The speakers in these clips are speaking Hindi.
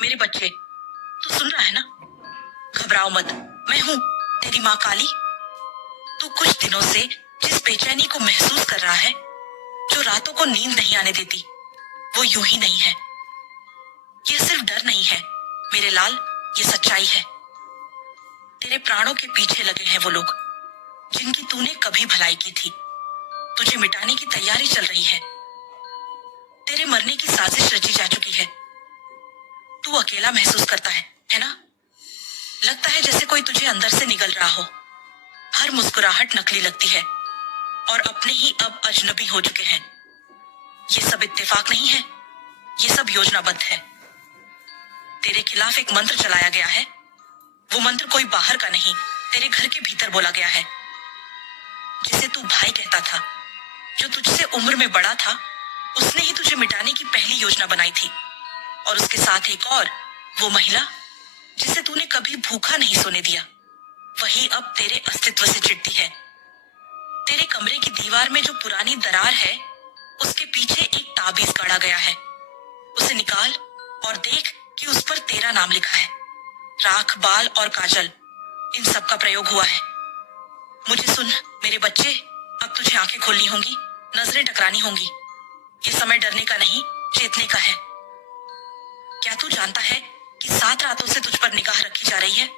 मेरे बच्चे, तू सुन रहा है ना? घबराओ मत, मैं हूं तेरी माँ काली। तू कुछ दिनों से जिस बेचैनी को महसूस कर रहा है, जो रातों को नींद नहीं आने देती, वो यूं ही नहीं है। ये सिर्फ डर नहीं है मेरे लाल, ये सच्चाई है। तेरे प्राणों के पीछे लगे हैं वो लोग जिनकी तूने कभी भलाई की थी। तुझे मिटाने की तैयारी चल रही है। तेरे मरने की साजिश रची जा चुकी है। तू अकेला महसूस करता है ना? लगता है जैसे कोई तुझे अंदर से निगल रहा हो। हर मुस्कुराहट नकली लगती है और अपने ही अब अजनबी हो चुके हैं। ये सब इत्तेफाक नहीं है, ये सब योजनाबद्ध है। तेरे खिलाफ एक मंत्र चलाया गया है। वो मंत्र कोई बाहर का नहीं, तेरे घर के भीतर बोला गया है। जिसे तू भाई कहता था, जो तुझसे उम्र में बड़ा था, उसने ही तुझे मिटाने की पहली योजना बनाई थी। और उसके साथ एक और, वो महिला जिसे तूने कभी भूखा नहीं सोने दिया, वही अब तेरे अस्तित्व से चिढ़ती है। तेरे कमरे की दीवार में जो पुरानी दरार है, उसके पीछे एक ताबीज गाड़ा गया है। उसे निकाल और देख कि उस पर तेरा नाम लिखा है। राख, बाल और काजल, इन सब का प्रयोग हुआ है। मुझे सुन मेरे बच्चे, अब तुझे आंखें खोलनी होंगी, नजरें टकरानी होंगी। ये समय डरने का नहीं, चेतने का है। क्या तू जानता है कि 7 रातों से तुझ पर निगाह रखी जा रही है?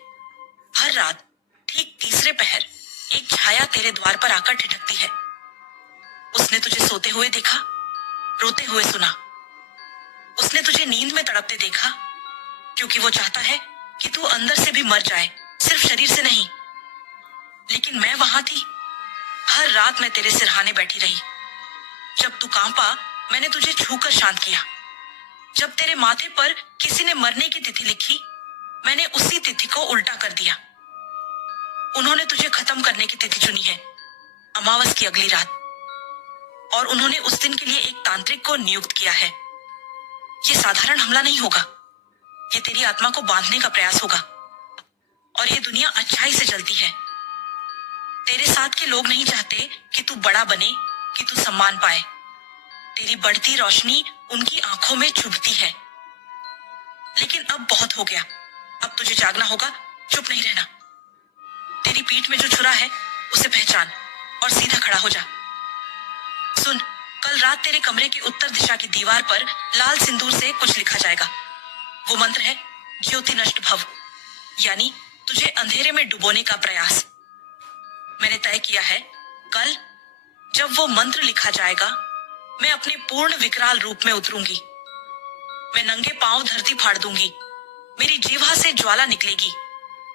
हर रात ठीक तीसरे पहर एक छाया तेरे द्वार पर आकर ठिठकती है। उसने तुझे सोते हुए देखा, रोते हुए सुना। उसने तुझे नींद में तड़पते देखा, क्योंकि वो चाहता है कि तू अंदर से भी मर जाए, सिर्फ शरीर से नहीं। लेकिन मैं वहां थी। हर रात मैं तेरे सिरहाने बैठी रही। जब तू कांपा, मैंने तुझे छूकर शांत किया। जब तेरे माथे पर किसी ने मरने की तिथि लिखी, मैंने उसी तिथि को उल्टा कर दिया। उन्होंने तुझे खत्म करने की तिथि चुनी है, अमावस की अगली रात। और उन्होंने उस दिन के लिए एक तांत्रिक को नियुक्त किया है। ये साधारण हमला नहीं होगा, ये तेरी आत्मा को बांधने का प्रयास होगा। और ये दुनिया अच्छाई से जलती है। तेरे साथ के लोग नहीं चाहते कि तू बड़ा बने, कि तू सम्मान पाए। तेरी बढ़ती रोशनी उनकी आंखों में चुभती है। लेकिन अब बहुत हो गया, अब तुझे जागना होगा, चुप नहीं रहना। तेरी पीठ में जो छुरा है, उसे पहचान और सीधा खड़ा हो जा। सुन, कल रात तेरे कमरे की उत्तर दिशा की दीवार पर लाल सिंदूर से कुछ लिखा जाएगा। वो मंत्र है ज्योति नष्ट भव, यानी तुझे अंधेरे में डुबोने का प्रयास। मैंने तय किया है, कल जब वो मंत्र लिखा जाएगा, मैं अपने पूर्ण विकराल रूप में उतरूंगी। मैं नंगे पांव धरती फाड़ दूंगी। मेरी जीवा से ज्वाला निकलेगी।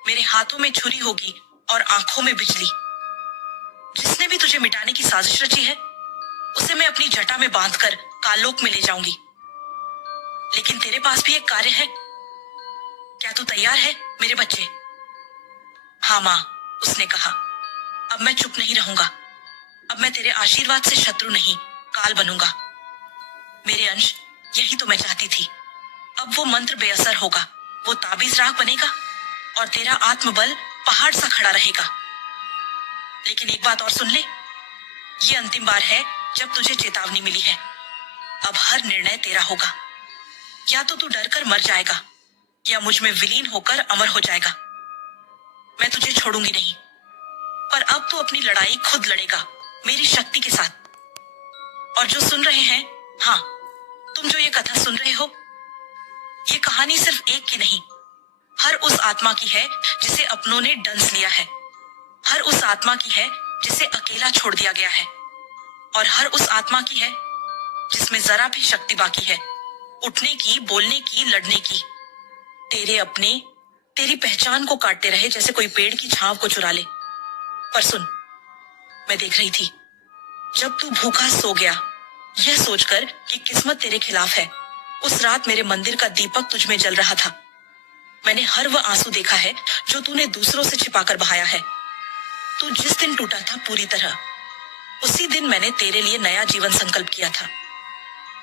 मेरे हाथों में छुरी होगी और आंखों में बिजली। जिसने भी तुझे मिटाने की साजिश रची है, उसे मैं अपनी जटा में बांधकर कालोक में ले जाऊंगी। लेकिन तेरे पास भी एक कार्य है। क्या तू तैयार है मेरे बच्चे? हाँ माँ, उसने कहा। अब मैं चुप नहीं रहूंगा। अब मैं तेरे आशीर्वाद से शत्रु नहीं, काल बनूंगा। मेरे अंश, यही तो मैं चाहती थी। अब वो मंत्र बेअसर होगा, वो ताबीज राख बनेगा और तेरा आत्मबल पहाड़ सा खड़ा रहेगा। लेकिन एक बात और सुन ले, ये अंतिम बार है जब तुझे चेतावनी मिली है। अब हर निर्णय तेरा होगा। या तो तू डरकर मर जाएगा, या मुझ में विलीन होकर अमर हो जाएगा। मैं तुझे छोड़ूंगी नहीं, पर अब तू अपनी लड़ाई खुद लड़ेगा, मेरी शक्ति के साथ। और जो सुन रहे हैं, हाँ, तुम जो ये कथा सुन रहे हो, ये कहानी सिर्फ एक की नहीं, हर उस आत्मा की है जिसे अपनों ने डंस लिया है। हर उस आत्मा की है जिसे अकेला छोड़ दिया गया है। और हर उस आत्मा की है जिसमें जरा भी शक्ति बाकी है, उठने की, बोलने की, लड़ने की। तेरे अपने तेरी पहचान को काटते रहे जैसे कोई पेड़ की छांव को चुरा ले। पर सुन, मैं देख रही थी जब तू भूखा सो गया, यह सोचकर कि किस्मत तेरे खिलाफ है। उस रात मेरे मंदिर का दीपक तुझ में जल रहा था। मैंने हर वह आंसू देखा है जो तूने दूसरों से छिपाकर बहाया है। तू जिस दिन टूटा था पूरी तरह, उसी दिन मैंने तेरे लिए नया जीवन संकल्प किया था।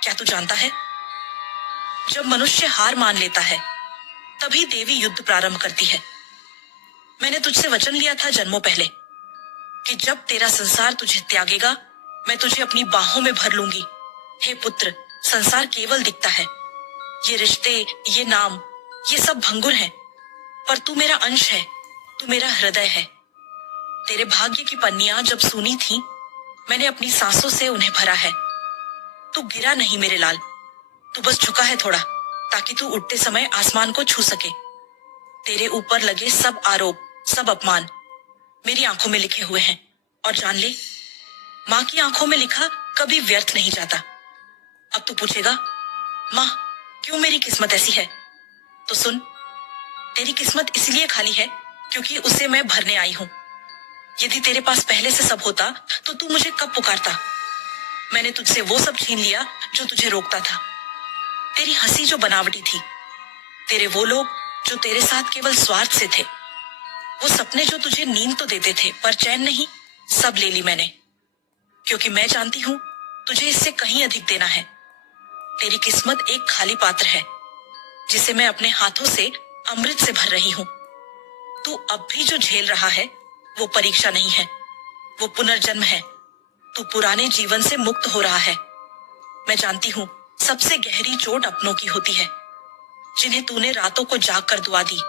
क्या तू जानता है, जब मनुष्य हार मान लेता है, तभी देवी युद्ध प्रारंभ करती है। मैंने तुझसे वचन लिया था जन्मों पहले कि जब तेरा संसार तुझे त्यागेगा, मैं तुझे अपनी बाहों में भर लूंगी। हे पुत्र, संसार केवल दिखता है। ये रिश्ते, ये नाम, ये सब भंगुर है, पर तू मेरा अंश है, तू मेरा हृदय है। तेरे भाग्य की पन्नियां जब सुनी थी, मैंने अपनी सांसों से उन्हें भरा है। तू गिरा नहीं मेरे लाल, तू बस झुका है थोड़ा, ताकि तू उठते समय आसमान को छू सके। तेरे ऊपर लगे सब आरोप, सब अपमान मेरी आंखों में लिखे हुए हैं। और जान ले, माँ की आंखों में लिखा कभी व्यर्थ नहीं जाता। अब तू पूछेगा, माँ क्यों मेरी किस्मत ऐसी है? तो सुन, तेरी किस्मत इसलिए खाली है क्योंकि उसे मैं भरने आई हूं। यदि तेरे पास पहले से सब होता तो तू मुझे कब पुकारता? मैंने तुझसे वो सब छीन लिया जो तुझे रोकता था। तेरी हंसी जो बनावटी थी, तेरे वो लोग जो तेरे साथ केवल स्वार्थ से थे, वो सपने जो तुझे नींद तो देते थे पर चैन नहीं, सब ले ली मैंने। क्योंकि मैं जानती हूं तुझे इससे कहीं अधिक देना है। तेरी किस्मत एक खाली पात्र है जिसे मैं अपने हाथों से अमृत से भर रही हूं। तू अब भी जो झेल रहा है वो परीक्षा नहीं है, वो पुनर्जन्म है। तू पुराने जीवन से मुक्त हो रहा है। मैं जानती हूं सबसे गहरी चोट अपनों की होती है, जिन्हें तूने रातों को जाग कर दुआ दी,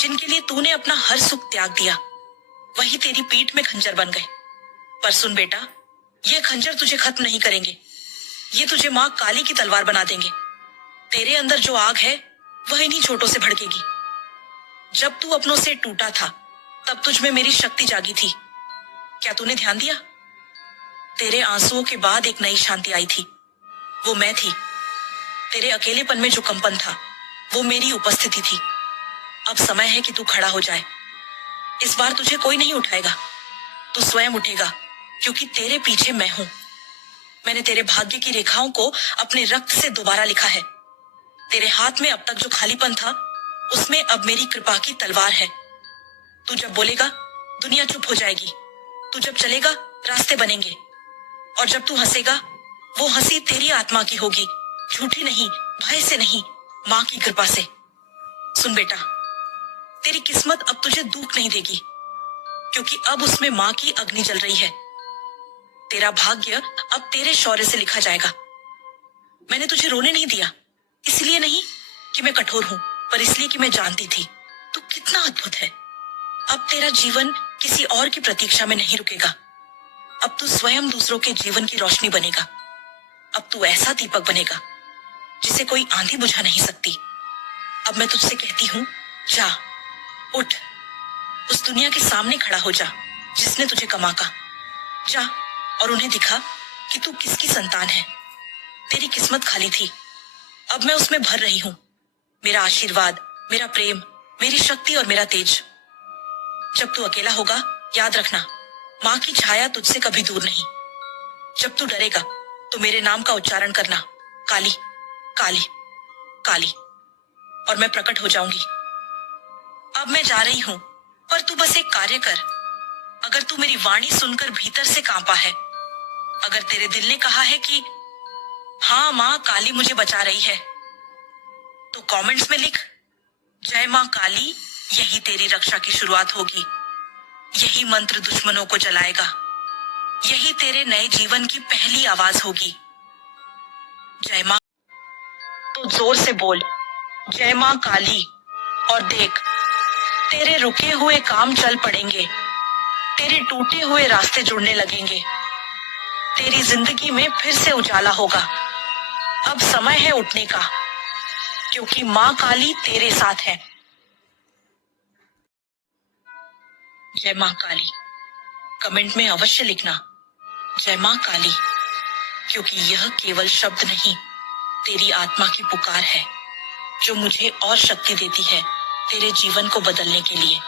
जिनके लिए तूने अपना हर सुख त्याग दिया, वही तेरी पीठ में खंजर बन गए। पर सुन बेटा, ये खंजर तुझे खत्म नहीं करेंगे, ये तुझे माँ काली की तलवार बना देंगे। तेरे अंदर जो आग है वह इन्हीं चोटों से भड़केगी। जब तू अपनों से टूटा था तब तुझ में मेरी शक्ति जागी थी। क्या तूने ध्यान दिया? तेरे आंसुओं के बाद एक नई शांति आई थी, वो मैं थी। तेरे अकेलेपन में जो कंपन था वो मेरी उपस्थिति थी। अब समय है कि तू खड़ा हो जाए। इस बार तुझे कोई नहीं उठाएगा, तू स्वयं उठेगा, क्योंकि तेरे पीछे मैं हूं। मैंने तेरे भाग्य की रेखाओं को अपने रक्त से दोबारा लिखा है। तेरे हाथ में अब तक जो खालीपन था उसमें अब मेरी कृपा की तलवार है। तू जब बोलेगा दुनिया चुप हो जाएगी, तू जब चलेगा रास्ते बनेंगे, और जब तू हंसेगा वो हंसी तेरी आत्मा की होगी, झूठी नहीं, भय से नहीं, माँ की कृपा से। सुन बेटा, तेरी किस्मत अब तुझे दुख नहीं देगी, क्योंकि अब उसमें माँ की अग्नि जल रही है। तेरा भाग्य अब तेरे शौर्य से लिखा जाएगा। मैंने तुझे रोने नहीं दिया, इसलिए नहीं कि मैं कठोर हूं, पर इसलिए कि मैं जानती थी तू कितना अद्भुत है। अब तेरा जीवन किसी और की प्रतीक्षा में नहीं रुकेगा। अब तू स्वयं दूसरों के जीवन की रोशनी बनेगा। अब तू ऐसा दीपक बनेगा जिसे कोई आंधी बुझा नहीं सकती। अब मैं तुझसे कहती हूं, जा, उठ, उस दुनिया के सामने खड़ा हो जा जिसने तुझे कमाका। जा और उन्हें दिखा कि तू किसकी संतान है। तेरी किस्मत खाली थी, अब मैं उसमें भर रही हूं मेरा आशीर्वाद, मेरा प्रेम, मेरी शक्ति और मेरा तेज। जब तू अकेला होगा, याद रखना, माँ की छाया तुझसे कभी दूर नहीं। जब तू डरेगा तो मेरे नाम का उच्चारण करना, काली, काली, काली, और मैं प्रकट हो जाऊंगी। अब मैं जा रही हूं, पर तू बस एक कार्य कर। अगर तू मेरी वाणी सुनकर भीतर से कांपा है, अगर तेरे दिल ने कहा है कि हाँ माँ काली मुझे बचा रही है, तो कमेंट्स में लिख, जय माँ काली, यही तेरी रक्षा की शुरुआत होगी। यही मंत्र दुश्मनों को जलाएगा। यही तेरे नए जीवन की पहली आवाज होगी। जय माँ। तो जोर से बोल, जय माँ काली, और देख, तेरे रुके हुए काम चल पड़ेंगे। तेरे टूटे हुए रास्ते जुड़ने लगेंगे। तेरी जिंदगी में फिर से उजाला होगा। अब समय है उठने का, क्योंकि माँ काली तेरे साथ है। जय माँ काली। कमेंट में अवश्य लिखना, जय माँ काली, क्योंकि यह केवल शब्द नहीं, तेरी आत्मा की पुकार है, जो मुझे और शक्ति देती है तेरे जीवन को बदलने के लिए।